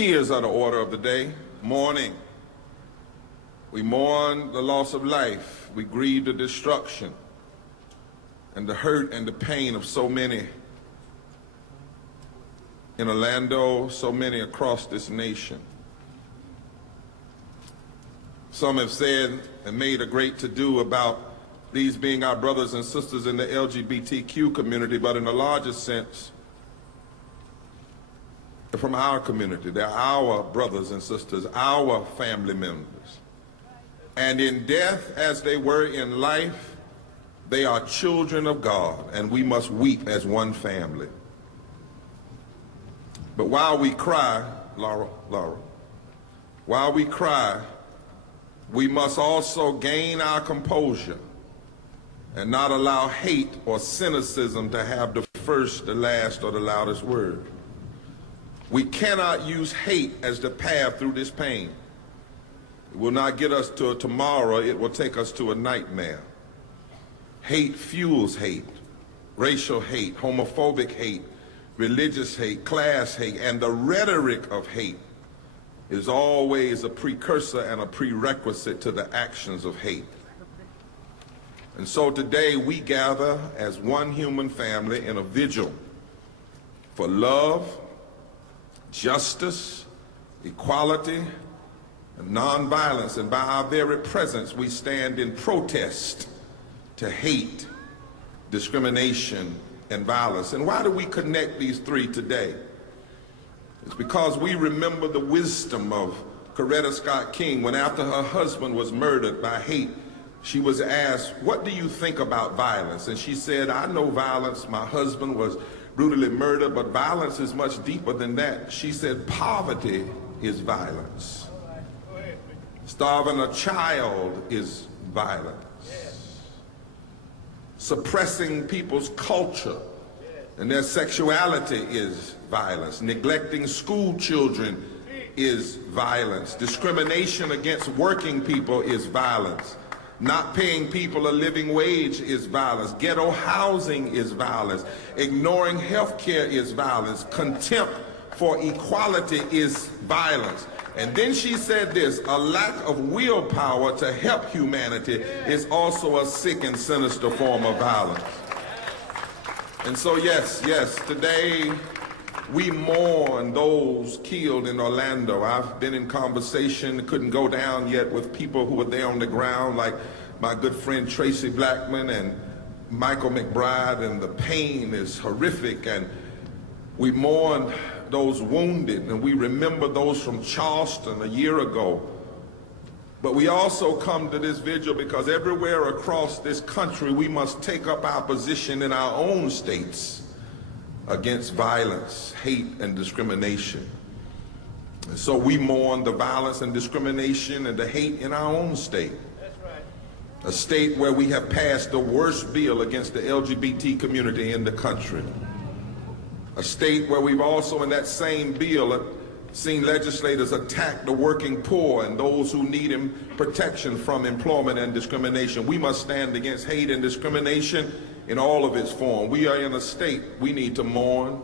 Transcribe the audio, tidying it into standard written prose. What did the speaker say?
Tears are the order of the day. Mourning. We mourn the loss of life. We grieve the destruction and the hurt and the pain of so many in Orlando, so many across this nation. Some have said and made a great to-do about these being our brothers and sisters in the LGBTQ community, but in a larger sense, they're from our community. They're our brothers and sisters, our family members. And in death, as they were in life, they are children of God, and we must weep as one family. But while we cry, Laura, while we cry, we must also gain our composure and not allow hate or cynicism to have the first, the last, or the loudest word. We cannot use hate as the path through this pain. It will not get us to a tomorrow, it will take us to a nightmare. Hate fuels hate, racial hate, homophobic hate, religious hate, class hate, and the rhetoric of hate is always a precursor and a prerequisite to the actions of hate. And so today we gather as one human family in a vigil for love, justice, equality, and nonviolence. And by our very presence, we stand in protest to hate, discrimination, and violence. And why do we connect these three today? It's because we remember the wisdom of Coretta Scott King when, after her husband was murdered by hate, she was asked, "What do you think about violence?" And she said, "I know violence. My husband was brutally murdered, but violence is much deeper than that." She said, "Poverty is violence. Starving a child is violence. Suppressing people's culture and their sexuality is violence. Neglecting school children is violence. Discrimination against working people is violence. Not paying people a living wage is violence. Ghetto housing is violence. Ignoring health care is violence. Contempt for equality is violence." And then she said this, "A lack of willpower to help humanity is also a sick and sinister form of violence." And so yes, today we mourn those killed in Orlando. I've been in conversation, couldn't go down yet, with people who were there on the ground, like my good friend Tracy Blackman and Michael McBride, and the pain is horrific. And we mourn those wounded, and we remember those from Charleston a year ago. But we also come to this vigil because everywhere across this country we must take up our position in our own states against violence, hate, and discrimination. And so we mourn the violence and discrimination and the hate in our own state. That's right. A state where we have passed the worst bill against the LGBT community in the country. A state where we've also, in that same bill, seen legislators attack the working poor and those who need protection from employment and discrimination. We must stand against hate and discrimination in all of its form. We are in a state we need to mourn,